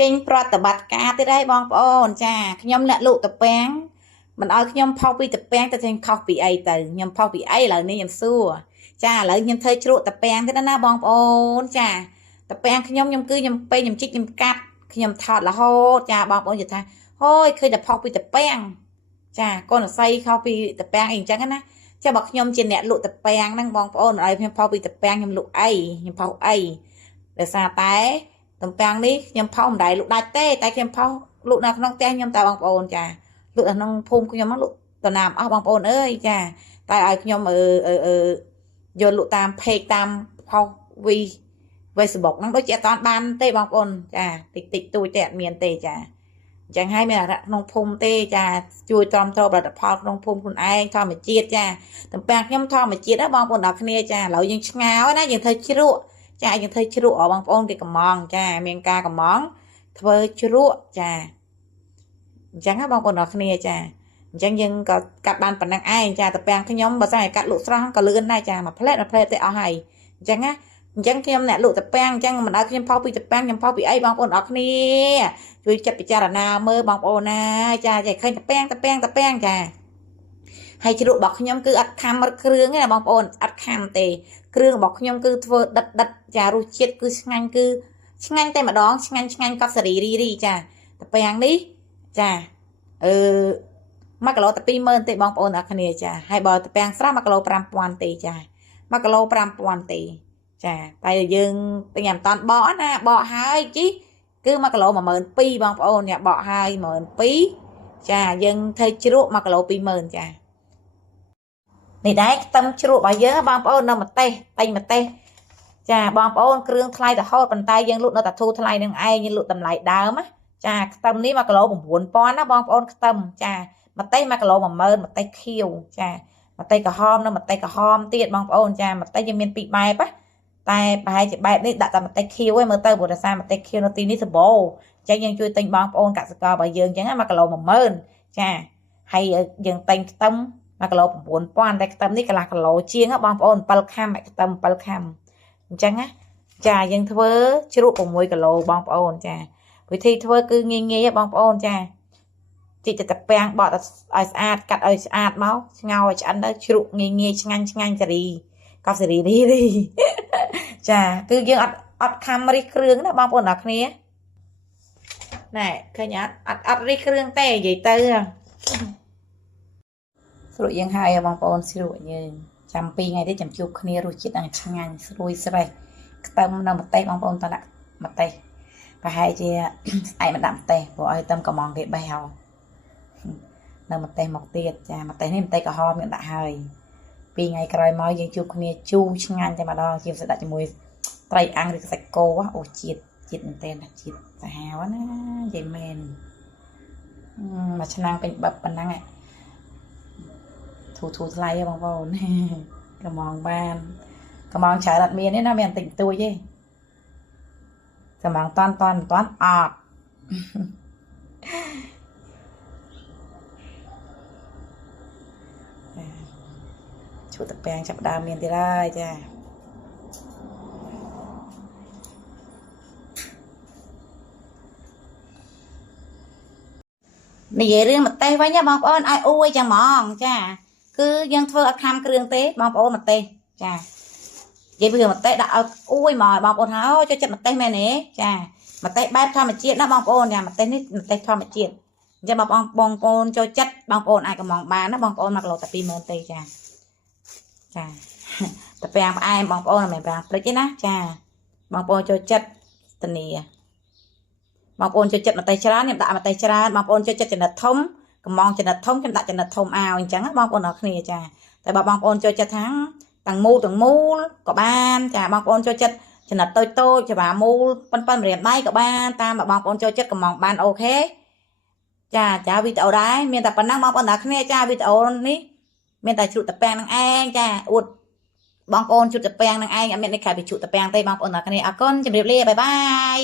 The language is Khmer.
ចេញប្រតិបត្តិការទៅដែរបងប្អូនចាខ្ញុំអ្នកលក់តាពាំងមិនឲ្យខ្ញុំផុសពីតាពាំងទៅចេញខុសពីអីទៅខ្ញុំផុសពីអីឥឡូវនេះខ្ញុំសួរចាឥឡូវខ្ញុំធ្វើជ្រក់តាពាំងទៅណាបងប្អូនចាតាពាំងខ្ញុំគឺខ្ញុំពេលខ្ញុំជីកខ្ញុំកាត់ខ្ញុំថតរហូតចាបងប្អូននិយាយថាអូយឃើញតែផុសពីតាពាំងចាកូនអស័យខុសពីតាពាំងអីអញ្ចឹងណាចាបើខ្ញុំជាអ្នកលក់តាពាំងហ្នឹងបងប្អូនឲ្យខ្ញុំផុសពីតាពាំងខ្ញុំលក់អីខ្ញុំផុសអីដោយសារតែតំពាំងនេះខ្ញុំផុសមិនដែរលក់ដាច់ទេតែខ្ញុំផុសលក់នៅក្នុងផ្ទះខ្ញុំតែបងប្អូនចាលក់នៅក្នុងភូមិខ្ញុំលក់តំណាមអស់បងប្អូនអើយចាតែឲ្យខ្ញុំយកលក់តាមเพจតាមផុសFacebook ហ្នឹងដូចជាអត់បានទេបងប្អូនចាតិចតិចតួចទេអត់មានទេចាអញ្ចឹងហើយមានអារៈក្នុងភូមិទេចាជួយទ្រាំទ្រផលិតផលក្នុងភូមិខ្លួនឯងធម្មជាតិចាតំពាំងខ្ញុំធម្មជាតិណាបងប្អូនដល់គ្នាចាឥឡូវយើងឆ្ងោណាយើងធ្វើជ្រក់ចាយើងធ្វើជ្រក់បងប្អូនគេកំងចាមានការកំងធ្វើជ្រក់ចាអញ្ចឹងណាបងប្អូនដល់គ្នាចាអញ្ចឹងយើងក៏កាត់បានប៉ុណ្ណឹងឯងចាតំពាំងខ្ញុំបើសិនឲ្យកាត់លក់ស្រស់ក៏លឿនដែរចាមួយផ្លែទៅអស់ហើយអញ្ចឹងណាអញ្ចឹងខ្ញុំអ្នកលក់តាពាំងអញ្ចឹងមិនឲ្យខ្ញុំផុសពីតាពាំងខ្ញុំផុសពីអីបងប្អូនអរគ្នាជួយចិត្តពិចារណាមើលបងប្អូនណាចាឃើញតាពាំងចាហើយជ្រក់របស់ខ្ញុំគឺអត់ខាំគ្រឿងទេណាបងប្អូនអត់ខាំទេគ្រឿងរបស់ខ្ញុំគឺធ្វើដិតចារសជាតិគឺឆ្ងាញ់តែម្ដងឆ្ងាញ់កប់សេរីរីចាតាពាំងនេះចា1គីឡូតែ20000ទេបងប្អូនអរគ្នាចាហើយបើតាពាំងស្រស់1គីឡូ5000ទេចា1គីឡូ5000ទេចាតែយើងតែខ្ញុំមិនតាន់បកណាបកហើយជីគឺ1គីឡូ12000បងប្អូនអ្នកបកហើយ12000ចាយើងធ្វើជ្រក់1គីឡូ20000ចានេះដែរខ្ទឹមជ្រក់របស់យើងបងប្អូននៅម្ទេសតែម្ទេសចាបងប្អូនគ្រឿងថ្លៃរហូតប៉ុន្តែយើងលក់នៅតែធូរថ្លៃនឹងឯងយើងលក់តម្លៃដើមណាចាខ្ទឹមនេះ1គីឡូ9000ណាបងប្អូនខ្ទឹមចាម្ទេស1គីឡូ10000ម្ទេសខៀវចាម្ទេសក្រហមនៅម្ទេសក្រហមទៀតបងប្អូនចាម្ទេសយើងមានពីរបែបណាតែប្រហែលជាបែបនេះដាក់តែម្ទេសខៀវឯងមើលទៅព្រោះដោយសារម្ទេសខៀវនៅទីនេះសម្បូរអញ្ចឹងយើងជួយទិញបងប្អូនកសិកររបស់យើងអញ្ចឹង1គីឡូ10000ចាហើយយើងទិញខ្ទឹម1គីឡូ9000តែខ្ទឹមនេះកន្លះគីឡូជាងបងប្អូន7ខាំខ្ទឹម7ខាំអញ្ចឹងណាចាយើងធ្វើជ្រក់6គីឡូបងប្អូនចាវិធីធ្វើគឺងាយបងប្អូនចាជីកតាពាំងបកឲ្យស្អាតកាត់ឲ្យស្អាតមកស្ងោរឲ្យឆ្អិនទៅជ្រក់ងាយឆ្ងាញ់សេរីកោះសេរីរីចាគឺយើងអត់ខំរិះគ្រឿងណាបងប្អូនអរគ្នាណែឃើញអត់រិះគ្រឿងទេនិយាយទៅស្រួយយើងហើយបងប្អូនស្រួយយើងចាំ2ថ្ងៃទៀតចាំជួបគ្នារសជាតិដល់ឆ្ងាញ់ស្រួយស្រេះខ្ទឹមនៅម្ទេសបងប្អូនតដាក់ម្ទេសប្រហែលជាស្អែកមិនដាក់ម្ទេសព្រោះឲ្យទឹមកំងគេបេះហោនៅម្ទេសមកទៀតចាម្ទេសនេះម្ទេសក្រហមមានដាក់ហើយ2ថ្ងៃក្រោយមកយើងជួបគ្នាជូរឆ្ងាញ់តែម្ដងជាពិសេសដាក់ជាមួយត្រីអាំងឬសាច់គោអូជាតិមែនទែនជាតិសាហាវណានិយាយមែនមួយឆ្នាំពេញបបប៉ុណ្ណឹងធូរថ្លៃបងប្អូនកំងបានកំងច្រើនអត់មានទេណាមានតិចតួចទេកំងតាន់អត់ជួតពាំងចាប់ដើមមានទៀតហើយចានិយាយរឿងម្ទេសវិញបងប្អូនឲ្យអួយចឹងហ្មងចាគឺយើងធ្វើអត់ខាំគ្រឿងទេបងប្អូនម្ទេសចានិយាយពីម្ទេសដាក់ឲ្យអួយមកបងប្អូនថាអូចូលចិត្តម្ទេសមែនទេចាម្ទេសបែបធម្មជាតិណាបងប្អូនចាម្ទេសនេះម្ទេសធម្មជាតិអញ្ចឹងបងប្អូនចូលចិត្តបងប្អូនអាចកំងបានណាបងប្អូន1គីឡូតែ20000ទេចាតាពាំងផ្អែមបងប្អូនមិនមែនប្រាំងព្រិចទេណាចាបងប្អូនចូលចិត្តធានាបងប្អូនចូលចិត្តម្ទេសច្រើនខ្ញុំដាក់ម្ទេសច្រើនបងប្អូនចូលចិត្តចំណិតធំកំងចំណិតធំខ្ញុំដាក់ចំណិតធំឲ្យអញ្ចឹងបងប្អូនអរគ្នាចាតែបើបងប្អូនចូលចិត្តថាទាំងមូលក៏បានចាបងប្អូនចូលចិត្តចំណិតតូចច្បារមូលប៉ុនម្រាមដៃក៏បានតាមបងប្អូនចូលចិត្តកំងបានអូខេចាវីដេអូដែរមានតែប៉ុណ្ណឹងបងប្អូនអរគ្នាចាវីដេអូនេះមានតែជ្រក់តាពាំងនឹងឯងចាអួតបងប្អូនជ្រក់តាពាំងនឹងឯងអត់មានន័យថាពីជ្រក់តាពាំងទេបងប្អូនអរគ្នាអរគុណជម្រាបលាបាយបាយ